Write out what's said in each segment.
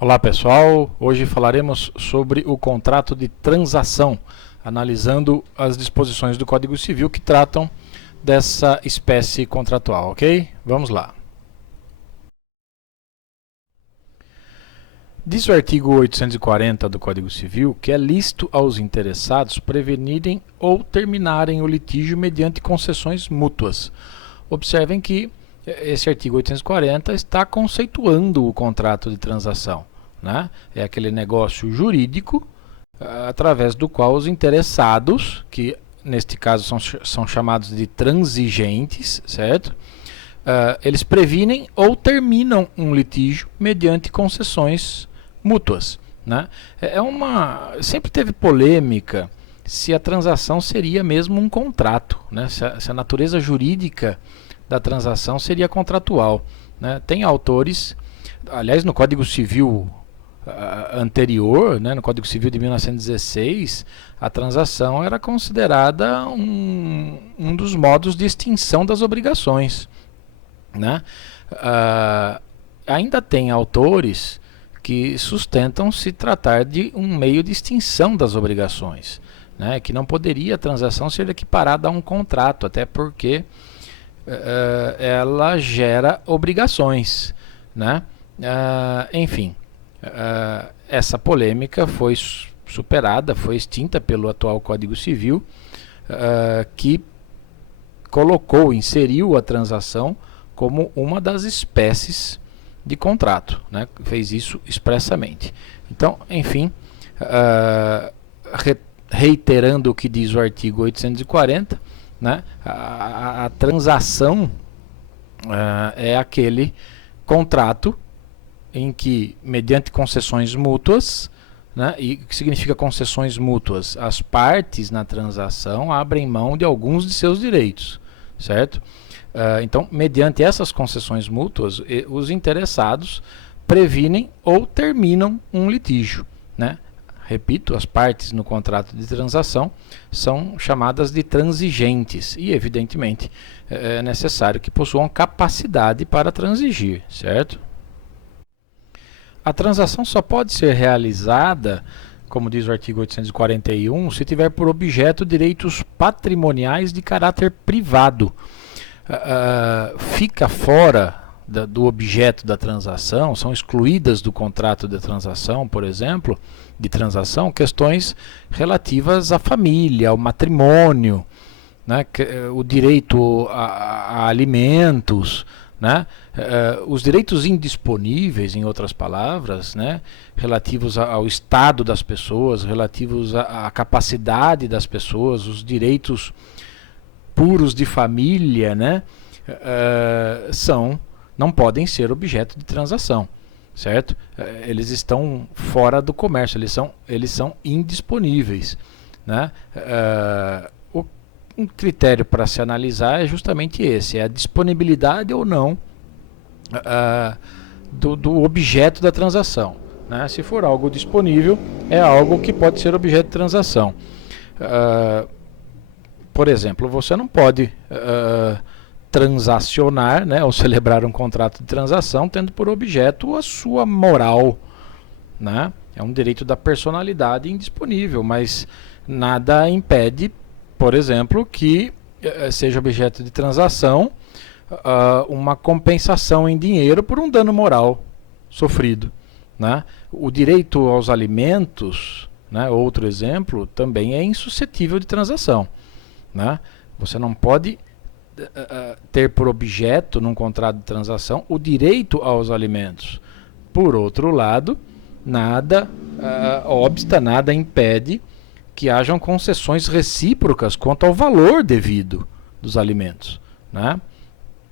Olá pessoal, hoje falaremos sobre o contrato de transação, analisando as disposições do Código Civil que tratam dessa espécie contratual, ok? Vamos lá. Diz o artigo 840 do Código Civil que é lícito aos interessados prevenirem ou terminarem o litígio mediante concessões mútuas. Observem que esse artigo 840 está conceituando o contrato de transação, né? É aquele negócio jurídico através do qual os interessados, que neste caso são chamados de transigentes, certo? Eles previnem ou terminam um litígio mediante concessões mútuas, né? Sempre teve polêmica se a transação seria mesmo um contrato, né? Se a natureza jurídica da transação seria contratual, né? Tem autores, aliás, no Código Civil anterior, né, no Código Civil de 1916, a transação era considerada um dos modos de extinção das obrigações, né? Ainda tem autores que sustentam se tratar de um meio de extinção das obrigações, né? Que não poderia a transação ser equiparada a um contrato, até porque ela gera obrigações, né? Enfim, essa polêmica foi superada, foi extinta pelo atual Código Civil, que inseriu a transação como uma das espécies de contrato, né? Fez isso expressamente. Então, enfim, reiterando o que diz o artigo 840, né? A transação é aquele contrato em que, mediante concessões mútuas, né? E o que significa concessões mútuas? As partes na transação abrem mão de alguns de seus direitos, certo? Então, mediante essas concessões mútuas, os interessados previnem ou terminam um litígio, né? Repito, as partes no contrato de transação são chamadas de transigentes e, evidentemente, é necessário que possuam capacidade para transigir, certo? A transação só pode ser realizada, como diz o artigo 841, se tiver por objeto direitos patrimoniais de caráter privado. Fica fora do objeto da transação, são excluídas do contrato de transação, por exemplo, de transação, questões relativas à família, ao matrimônio, né, o direito a alimentos, né, os direitos indisponíveis, em outras palavras, né, relativos ao estado das pessoas, relativos à capacidade das pessoas, os direitos puros de família, né, não podem ser objeto de transação, certo? Eles estão fora do comércio, eles são indisponíveis, né? Um critério para se analisar é justamente esse, é a disponibilidade ou não do objeto da transação, né? Se for algo disponível, é algo que pode ser objeto de transação. Por exemplo, você não pode transacionar, né, ou celebrar um contrato de transação tendo por objeto a sua moral, né? É um direito da personalidade indisponível, mas nada impede, por exemplo, que seja objeto de transação uma compensação em dinheiro por um dano moral sofrido, né? O direito aos alimentos, né, outro exemplo, também é insuscetível de transação, né? Você não pode ter por objeto, num contrato de transação, o direito aos alimentos. Por outro lado, nada impede que hajam concessões recíprocas quanto ao valor devido dos alimentos, né?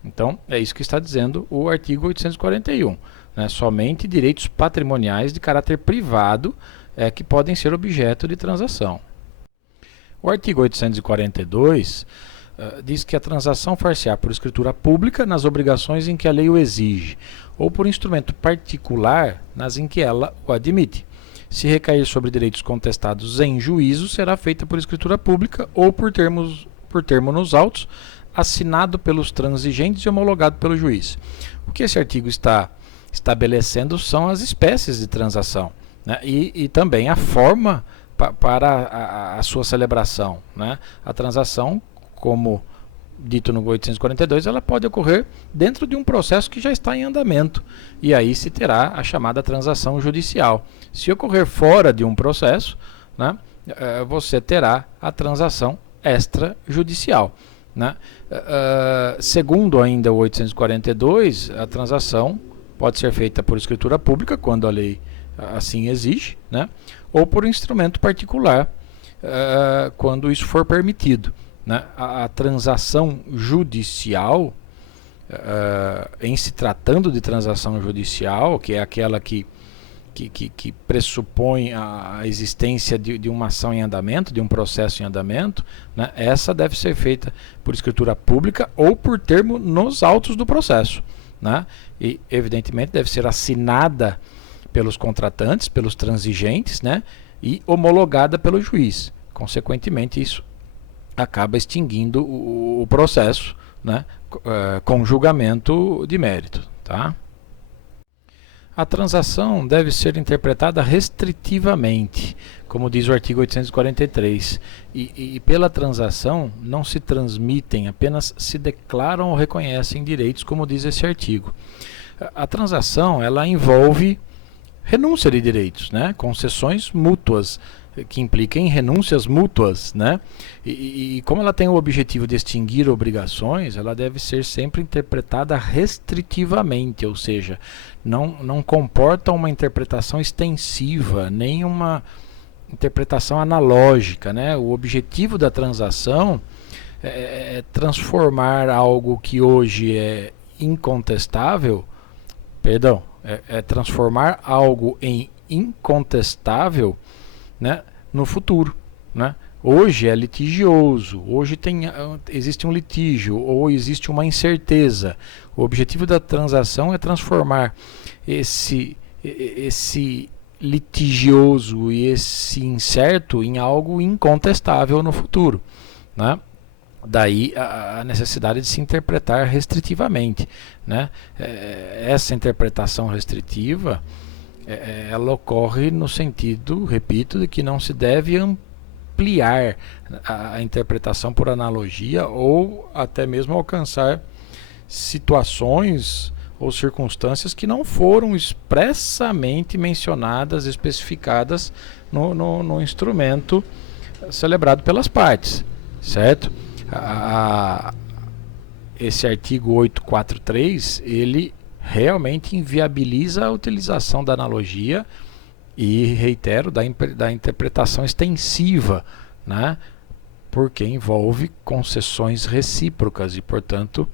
Então, é isso que está dizendo o artigo 841. Né? Somente direitos patrimoniais de caráter privado que podem ser objeto de transação. O artigo 842 diz que a transação far-se-á por escritura pública nas obrigações em que a lei o exige, ou por instrumento particular nas em que ela o admite. Se recair sobre direitos contestados em juízo, será feita por escritura pública ou por termo nos autos, assinado pelos transigentes e homologado pelo juiz. O que esse artigo está estabelecendo são as espécies de transação, né? E também a forma para a sua celebração, né? A transação, como dito no 842, ela pode ocorrer dentro de um processo que já está em andamento, e aí se terá a chamada transação judicial. Se ocorrer fora de um processo, né, você terá a transação extrajudicial, né? Segundo ainda o 842, a transação pode ser feita por escritura pública, quando a lei assim exige, né, ou por instrumento particular, quando isso for permitido, né? A transação judicial, em se tratando de transação judicial, que é aquela que pressupõe a existência de uma ação em andamento, de um processo em andamento, né? Essa deve ser feita por escritura pública ou por termo nos autos do processo, né? E, evidentemente, deve ser assinada pelos contratantes, pelos transigentes, né? E homologada pelo juiz. Consequentemente, isso acaba extinguindo o processo, né, com julgamento de mérito, tá? A transação deve ser interpretada restritivamente, como diz o artigo 843, e pela transação não se transmitem, apenas se declaram ou reconhecem direitos, como diz esse artigo. A transação, ela envolve renúncia de direitos, né, concessões mútuas, que impliquem renúncias mútuas, né? E como ela tem o objetivo de extinguir obrigações, ela deve ser sempre interpretada restritivamente, ou seja, não comporta uma interpretação extensiva, nem uma interpretação analógica, né? O objetivo da transação é transformar algo que hoje é incontestável, é transformar algo em incontestável, né, no futuro, né? Hoje é litigioso, hoje existe um litígio ou existe uma incerteza. O objetivo da transação é transformar esse litigioso e esse incerto em algo incontestável no futuro, né? Daí a necessidade de se interpretar restritivamente, né? Essa interpretação restritiva, ela ocorre no sentido, repito, de que não se deve ampliar a interpretação por analogia ou até mesmo alcançar situações ou circunstâncias que não foram expressamente mencionadas, especificadas no instrumento celebrado pelas partes, certo? Esse artigo 843, ele realmente inviabiliza a utilização da analogia e, reitero, da interpretação extensiva, né? Porque envolve concessões recíprocas e, portanto,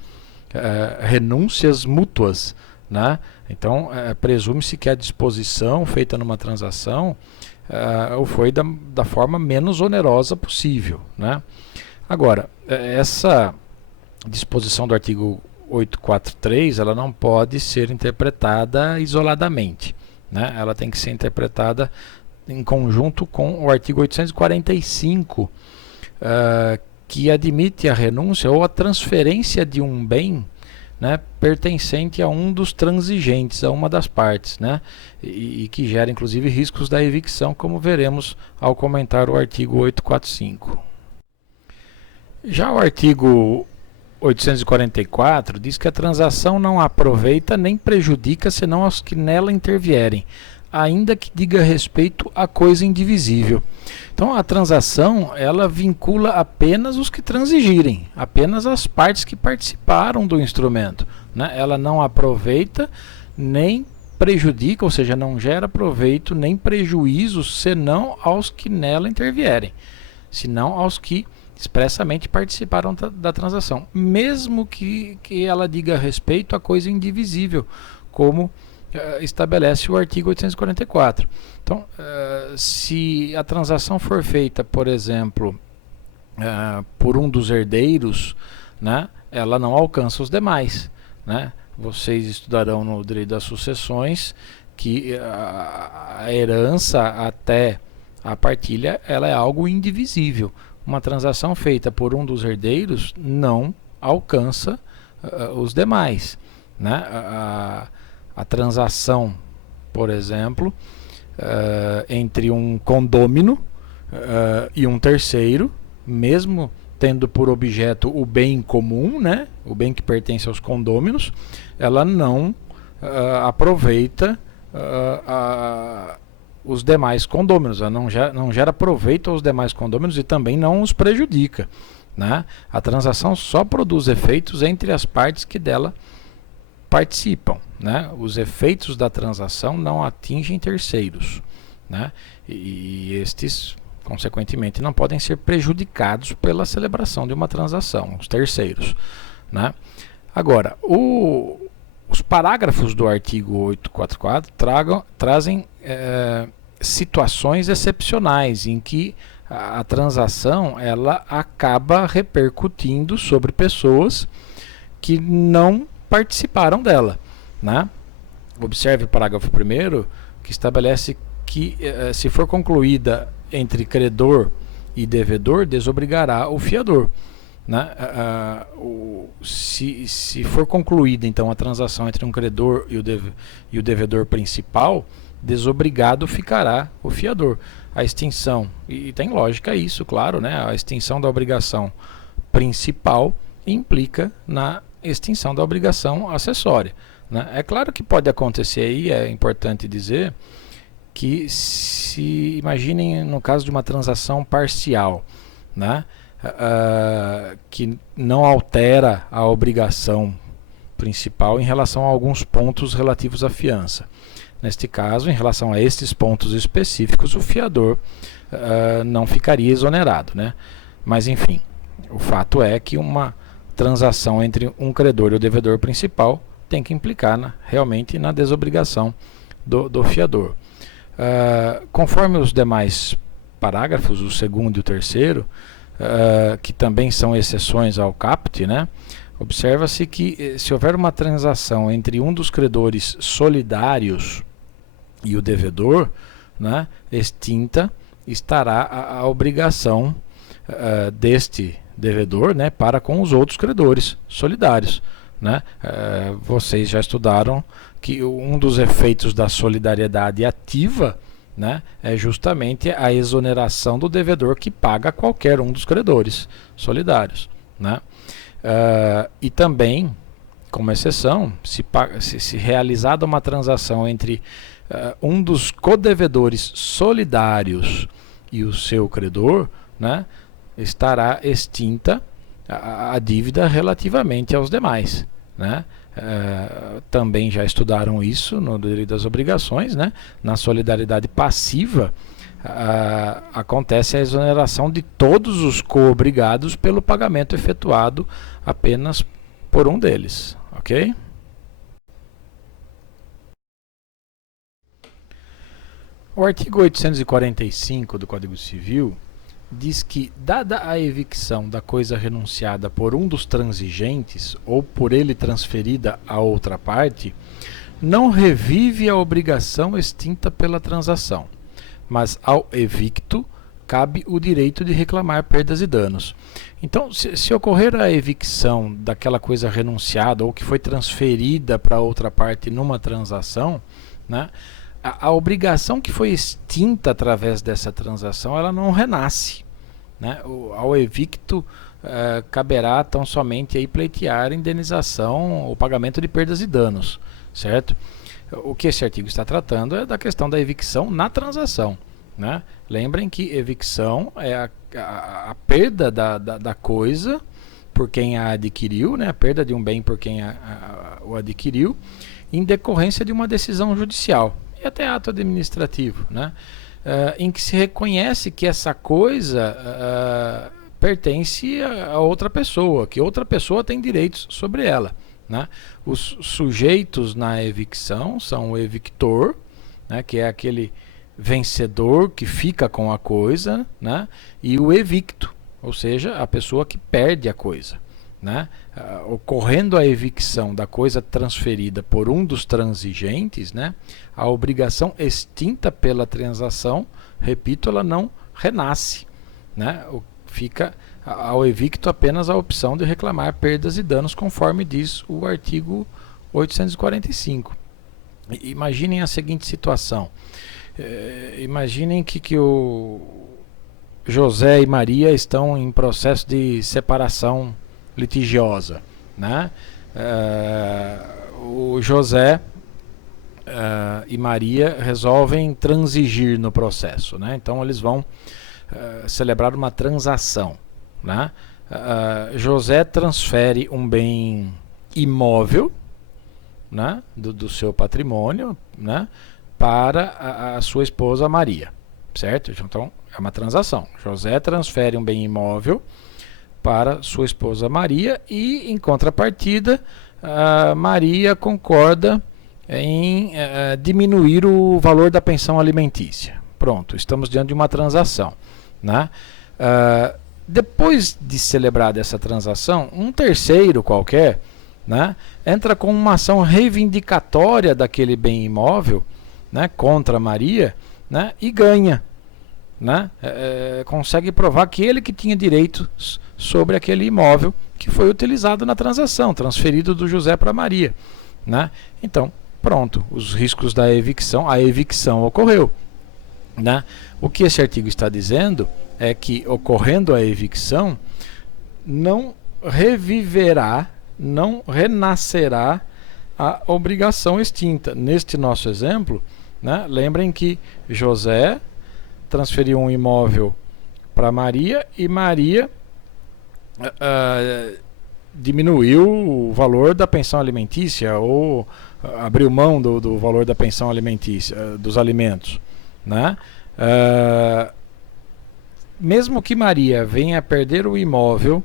renúncias mútuas, né? Então, presume-se que a disposição feita numa transação foi da forma menos onerosa possível, né? Agora, essa disposição do artigo 843, ela não pode ser interpretada isoladamente, né? Ela tem que ser interpretada em conjunto com o artigo 845, que admite a renúncia ou a transferência de um bem, né, pertencente a um dos transigentes, a uma das partes, né, e que gera inclusive riscos da evicção, como veremos ao comentar o artigo 845. Já o artigo 844 diz que a transação não aproveita nem prejudica senão aos que nela intervierem, ainda que diga respeito a coisa indivisível. Então a transação, ela vincula apenas os que transigirem, apenas as partes que participaram do instrumento, né? Ela não aproveita nem prejudica, ou seja, não gera proveito nem prejuízo senão aos que nela intervierem, senão aos que expressamente participaram da transação, mesmo que ela diga respeito a coisa indivisível, como estabelece o artigo 844. Então, se a transação for feita, por exemplo, por um dos herdeiros, né, ela não alcança os demais, né? Vocês estudarão no direito das sucessões que a herança até a partilha, ela é algo indivisível. Uma transação feita por um dos herdeiros não alcança os demais, né? a transação, por exemplo, entre um condômino e um terceiro, mesmo tendo por objeto o bem comum, né, o bem que pertence aos condôminos, ela não aproveita os demais condôminos, ela não gera proveito aos demais condôminos e também não os prejudica, né? A transação só produz efeitos entre as partes que dela participam, né? Os efeitos da transação não atingem terceiros, né? E estes, consequentemente, não podem ser prejudicados pela celebração de uma transação, os terceiros, né? Agora, os parágrafos do artigo 844 trazem situações excepcionais em que a transação ela acaba repercutindo sobre pessoas que não participaram dela, né? Observe o parágrafo 1º, que estabelece que se for concluída entre credor e devedor, desobrigará o fiador, né? Se for concluída então a transação entre um credor e o devedor principal, desobrigado ficará o fiador. A extinção, e tem lógica isso, claro, né? A extinção da obrigação principal implica na extinção da obrigação acessória, né? É claro que pode acontecer aí, é importante dizer, que se imaginem no caso de uma transação parcial, né? Que não altera a obrigação principal em relação a alguns pontos relativos à fiança. Neste caso, em relação a estes pontos específicos, o fiador não ficaria exonerado, né? Mas enfim, o fato é que uma transação entre um credor e o devedor principal tem que implicar realmente na desobrigação do fiador. Conforme os demais parágrafos, o 2º e o 3º, que também são exceções ao caput, né? Observa-se que se houver uma transação entre um dos credores solidários e o devedor, né, extinta estará a obrigação deste devedor, né, para com os outros credores solidários, né? Vocês já estudaram que um dos efeitos da solidariedade ativa, né, é justamente a exoneração do devedor que paga qualquer um dos credores solidários, né? E também, como exceção, se realizada uma transação entre um dos codevedores solidários e o seu credor, né, estará extinta a dívida relativamente aos demais, né? Também já estudaram isso no direito das obrigações, né? Na solidariedade passiva acontece a exoneração de todos os coobrigados pelo pagamento efetuado apenas por um deles, ok? O artigo 845 do Código Civil diz que, dada a evicção da coisa renunciada por um dos transigentes ou por ele transferida a outra parte, não revive a obrigação extinta pela transação, mas ao evicto cabe o direito de reclamar perdas e danos. Então, se ocorrer a evicção daquela coisa renunciada ou que foi transferida para outra parte numa transação, né, a obrigação que foi extinta através dessa transação, ela não renasce, né? Ao evicto caberá tão somente aí pleitear indenização ou pagamento de perdas e danos, certo? O que esse artigo está tratando é da questão da evicção na transação, né? Lembrem que evicção é a perda da coisa por quem a adquiriu, né? A perda de um bem por quem o adquiriu, em decorrência de uma decisão judicial e até ato administrativo, né? Em que se reconhece que essa coisa pertence a outra pessoa, que outra pessoa tem direitos sobre ela, né? Os sujeitos na evicção são o evictor, né, que é aquele vencedor que fica com a coisa, né, e o evicto, ou seja, a pessoa que perde a coisa, né? Ocorrendo a evicção da coisa transferida por um dos transigentes, né, a obrigação extinta pela transação, repito, ela não renasce, né? Fica ao evicto apenas a opção de reclamar perdas e danos, conforme diz o artigo 845. Imaginem a seguinte situação. Imaginem que o José e Maria estão em processo de separação litigiosa, né? O José e Maria resolvem transigir no processo, né? Então eles vão celebrar uma transação, né? José transfere um bem imóvel, né, do seu patrimônio, né, para a sua esposa Maria, certo? Então é uma transação. José transfere um bem imóvel para sua esposa Maria e, em contrapartida, Maria concorda em diminuir o valor da pensão alimentícia. Pronto, estamos diante de uma transação, né? Depois de celebrada essa transação, um terceiro qualquer, né, entra com uma ação reivindicatória daquele bem imóvel, né, contra Maria, né, e ganha, né, consegue provar que ele que tinha direitos sobre aquele imóvel que foi utilizado na transação, transferido do José para Maria, né? Então, pronto, os riscos da evicção, a evicção ocorreu, né? O que esse artigo está dizendo é que, ocorrendo a evicção, não reviverá, não renascerá a obrigação extinta. Neste nosso exemplo, né, lembrem que José transferiu um imóvel para Maria e Maria diminuiu o valor da pensão alimentícia ou abriu mão do valor da pensão alimentícia, dos alimentos, né? Mesmo que Maria venha a perder o imóvel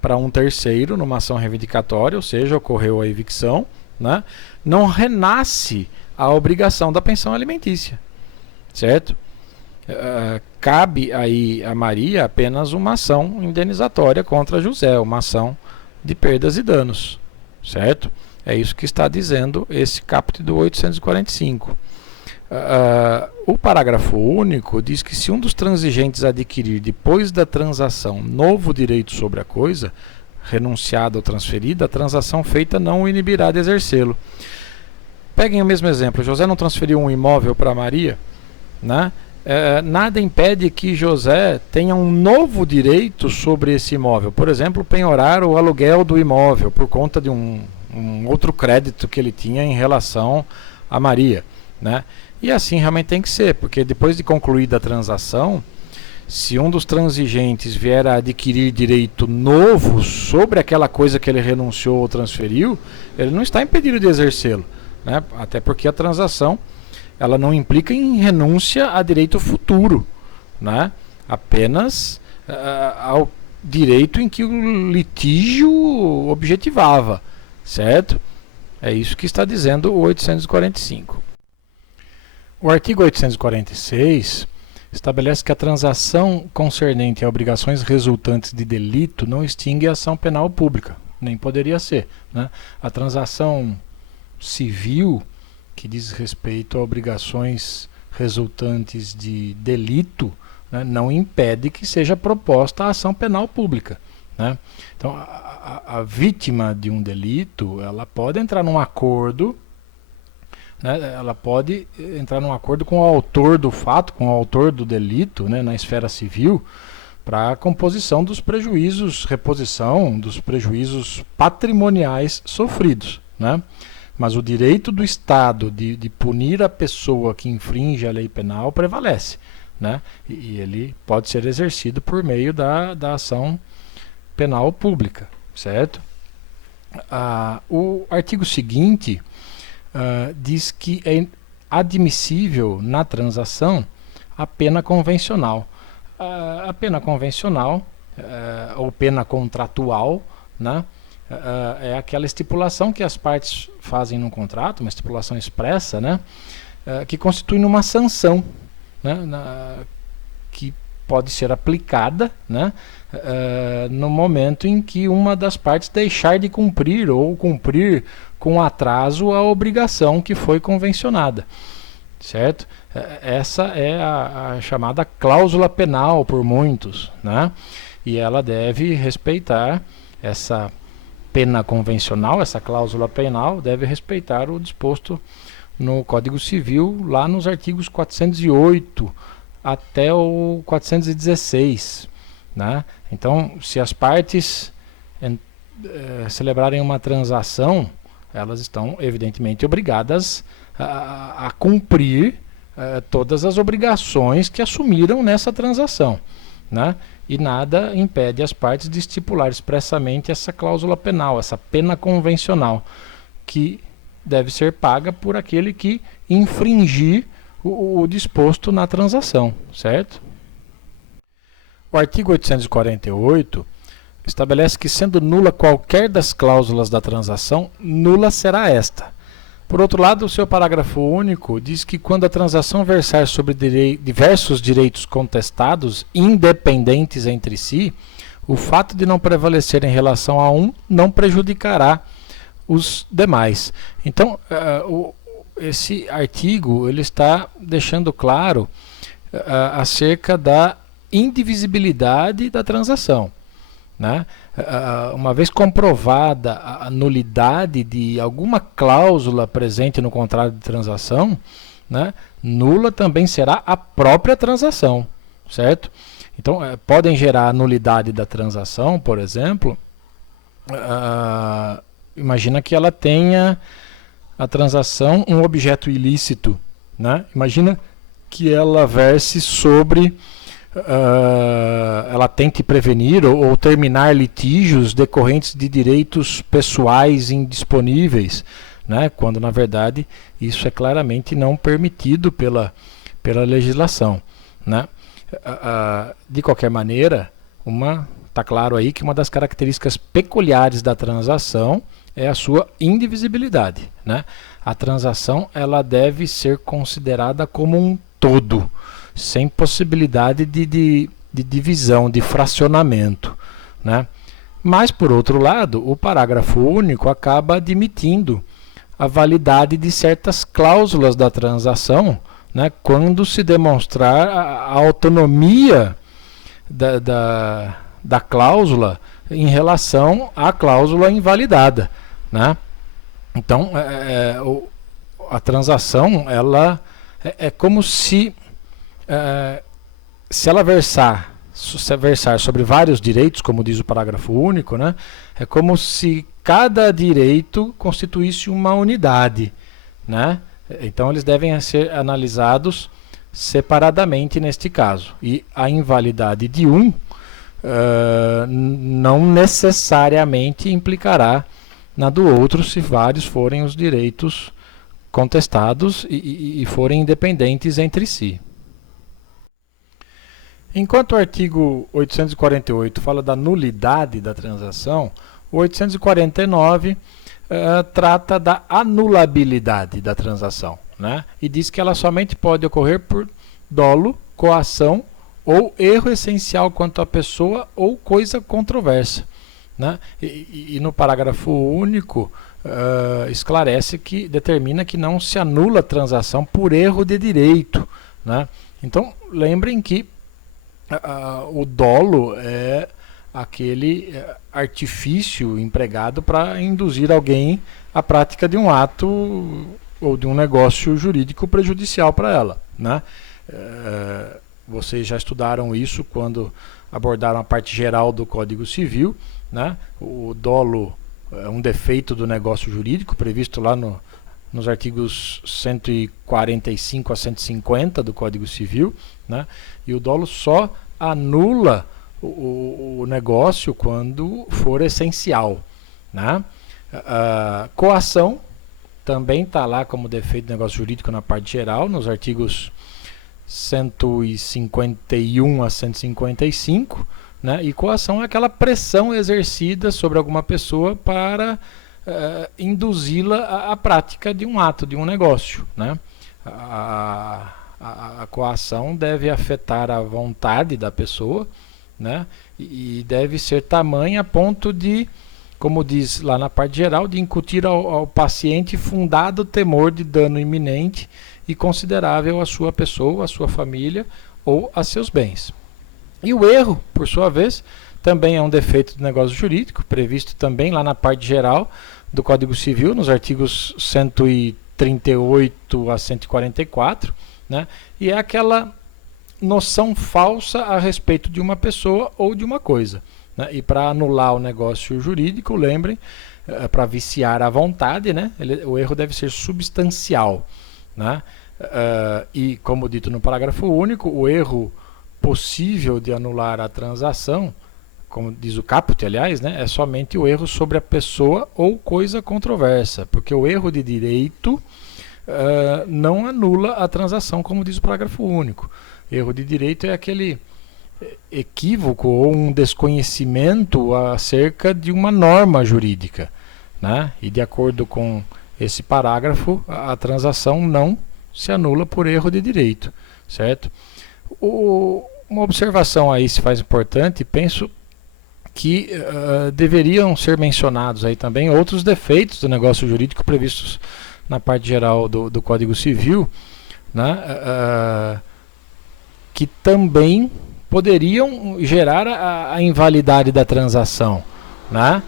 para um terceiro numa ação reivindicatória, ou seja, ocorreu a evicção, né, não renasce a obrigação da pensão alimentícia, certo? Cabe aí a Maria apenas uma ação indenizatória contra José, uma ação de perdas e danos, certo? É isso que está dizendo esse caput do 845. O parágrafo único diz que se um dos transigentes adquirir depois da transação novo direito sobre a coisa, renunciada ou transferida, a transação feita não o inibirá de exercê-lo. Peguem o mesmo exemplo. José não transferiu um imóvel para Maria, né? Nada impede que José tenha um novo direito sobre esse imóvel. Por exemplo, penhorar o aluguel do imóvel por conta de um outro crédito que ele tinha em relação a Maria, né? E assim realmente tem que ser, porque depois de concluída a transação, se um dos transigentes vier a adquirir direito novo sobre aquela coisa que ele renunciou ou transferiu, ele não está impedido de exercê-lo, né? Até porque a transação ela não implica em renúncia a direito futuro, né? Apenas ao direito em que o litígio objetivava, certo? É isso que está dizendo o 845. O artigo 846 estabelece que a transação concernente a obrigações resultantes de delito não extingue a ação penal pública, nem poderia ser, né? A transação civil que diz respeito a obrigações resultantes de delito, né, não impede que seja proposta a ação penal pública, né? Então, a vítima de um delito, ela pode entrar num acordo, né, ela pode entrar num acordo com o autor do fato, com o autor do delito, né, na esfera civil, para a composição dos prejuízos, reposição dos prejuízos patrimoniais sofridos, né? Mas o direito do Estado de punir a pessoa que infringe a lei penal prevalece, né? E ele pode ser exercido por meio da ação penal pública, certo? O artigo seguinte diz que é admissível na transação a pena convencional. A pena convencional ou pena contratual, né, é aquela estipulação que as partes fazem num contrato, uma estipulação expressa, né, que constitui uma sanção, né, que pode ser aplicada, né, no momento em que uma das partes deixar de cumprir ou cumprir com atraso a obrigação que foi convencionada, certo? Essa é a chamada cláusula penal por muitos, né? E ela deve respeitar essa pena convencional, essa cláusula penal deve respeitar o disposto no Código Civil, lá nos artigos 408 até o 416, né? Então, se as partes celebrarem uma transação, elas estão evidentemente obrigadas a cumprir todas as obrigações que assumiram nessa transação, né? E nada impede as partes de estipular expressamente essa cláusula penal, essa pena convencional, que deve ser paga por aquele que infringir o disposto na transação, certo? O artigo 848 estabelece que, sendo nula qualquer das cláusulas da transação, nula será esta. Por outro lado, o seu parágrafo único diz que, quando a transação versar sobre diversos direitos contestados, independentes entre si, o fato de não prevalecer em relação a um não prejudicará os demais. Então, esse artigo ele está deixando claro acerca da indivisibilidade da transação, né? Uma vez comprovada a nulidade de alguma cláusula presente no contrato de transação, né, nula também será a própria transação, certo? Então, podem gerar a nulidade da transação, por exemplo, imagina que ela tenha a transação um objeto ilícito, né? Imagina que ela verse sobre ela tente prevenir ou terminar litígios decorrentes de direitos pessoais indisponíveis, né? Quando na verdade isso é claramente não permitido pela legislação, né? De qualquer maneira, está claro aí que uma das características peculiares da transação é a sua indivisibilidade, né? A transação ela deve ser considerada como um todo, sem possibilidade de divisão, de fracionamento, né? Mas, por outro lado, o parágrafo único acaba admitindo a validade de certas cláusulas da transação, né, quando se demonstrar a autonomia da cláusula em relação à cláusula invalidada, né? Então, a transação ela é como se ela versar sobre vários direitos, como diz o parágrafo único, né, é como se cada direito constituísse uma unidade, né? Então eles devem ser analisados separadamente neste caso. E a invalidade de um não necessariamente implicará na do outro, se vários forem os direitos contestados e forem independentes entre si. Enquanto o artigo 848 fala da nulidade da transação, o 849 trata da anulabilidade da transação, né? E diz que ela somente pode ocorrer por dolo, coação ou erro essencial quanto à pessoa ou coisa controversa, né? E no parágrafo único esclarece que determina que não se anula a transação por erro de direito, né? Então lembrem que o dolo é aquele artifício empregado para induzir alguém à prática de um ato ou de um negócio jurídico prejudicial para ela, né? Vocês já estudaram isso quando abordaram a parte geral do Código Civil, né? O dolo é um defeito do negócio jurídico previsto lá nos artigos 145 a 150 do Código Civil, né? E o dolo só anula o negócio quando for essencial, né? Coação também está lá como defeito do negócio jurídico na parte geral, nos artigos 151 a 155, né? E coação é aquela pressão exercida sobre alguma pessoa para induzi-la à prática de um ato, de um negócio, né? A coação deve afetar a vontade da pessoa, né? E deve ser tamanha a ponto de, como diz lá na parte geral, de incutir ao paciente fundado temor de dano iminente e considerável à sua pessoa, à sua família ou a seus bens. E o erro, por sua vez, também é um defeito do negócio jurídico, previsto também lá na parte geral do Código Civil, nos artigos 130 38 a 144, né? E é aquela noção falsa a respeito de uma pessoa ou de uma coisa, né? E para anular o negócio jurídico, lembrem, para viciar a vontade, né? O erro deve ser substancial, né? E como dito no parágrafo único, o erro possível de anular a transação, como diz o caput, aliás, né, é somente o erro sobre a pessoa ou coisa controversa, porque o erro de direito não anula a transação, como diz o parágrafo único. Erro de direito é aquele equívoco ou um desconhecimento acerca de uma norma jurídica, né? E de acordo com esse parágrafo, a transação não se anula por erro de direito, certo? Uma observação aí se faz importante, penso que deveriam ser mencionados aí também outros defeitos do negócio jurídico previstos na parte geral do Código Civil, né, que também poderiam gerar a invalidade da transação, né?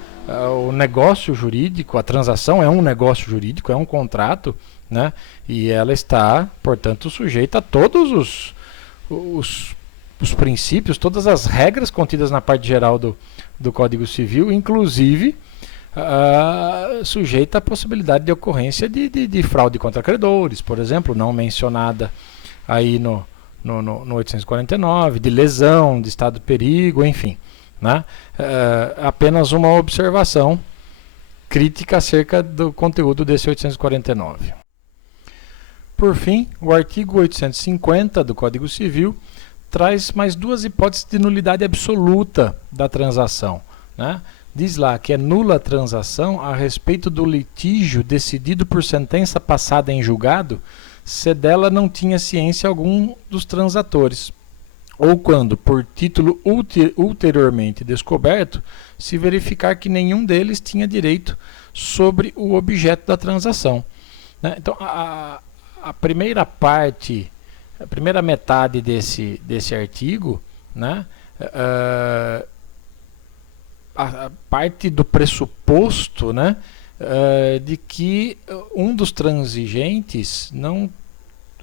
O negócio jurídico, a transação é um negócio jurídico, é um contrato, né? E ela está, portanto, sujeita a todos os princípios, todas as regras contidas na parte geral do Código Civil, inclusive sujeita à possibilidade de ocorrência de fraude contra credores, por exemplo, não mencionada aí no 849, de lesão, de estado de perigo, enfim, né? Apenas uma observação crítica acerca do conteúdo desse 849. Por fim, o artigo 850 do Código Civil traz mais duas hipóteses de nulidade absoluta da transação, né? Diz lá que é nula a transação a respeito do litígio decidido por sentença passada em julgado, se dela não tinha ciência algum dos transatores, ou quando, por título ulteriormente descoberto, se verificar que nenhum deles tinha direito sobre o objeto da transação, né? Então, a primeira parte, a primeira metade desse artigo, né, a parte do pressuposto, né, de que um dos transigentes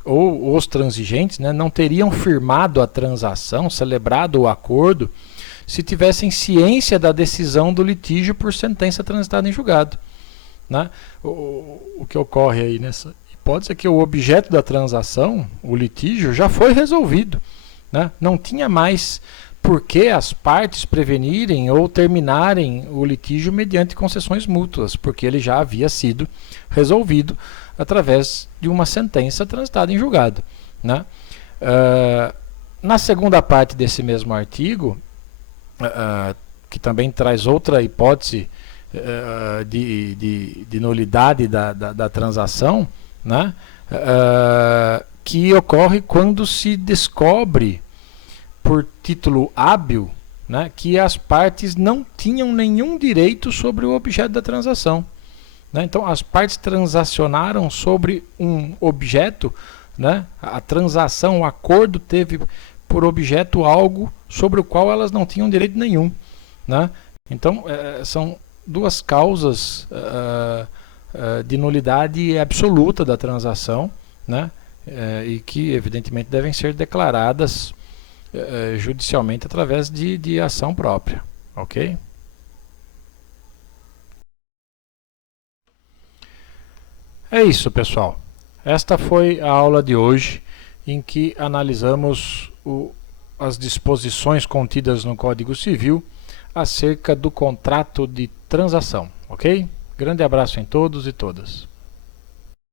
ou os transigentes, né, não teriam firmado a transação, celebrado o acordo, se tivessem ciência da decisão do litígio por sentença transitada em julgado, né? O que ocorre aí nessa hipótese é que o objeto da transação, o litígio, já foi resolvido, né? Não tinha mais por que as partes prevenirem ou terminarem o litígio mediante concessões mútuas, porque ele já havia sido resolvido através de uma sentença transitada em julgado, né? Na segunda parte desse mesmo artigo, que também traz outra hipótese de nulidade da transação, né? Que ocorre quando se descobre por título hábil, né, que as partes não tinham nenhum direito sobre o objeto da transação, né? Então as partes transacionaram sobre um objeto, né? A transação, o acordo teve por objeto algo sobre o qual elas não tinham direito nenhum, né? Então são duas causas de nulidade absoluta da transação, né? E que evidentemente devem ser declaradas judicialmente através de ação própria, ok? É isso, pessoal. Esta foi a aula de hoje, em que analisamos as disposições contidas no Código Civil acerca do contrato de transação, ok? Grande abraço em todos e todas.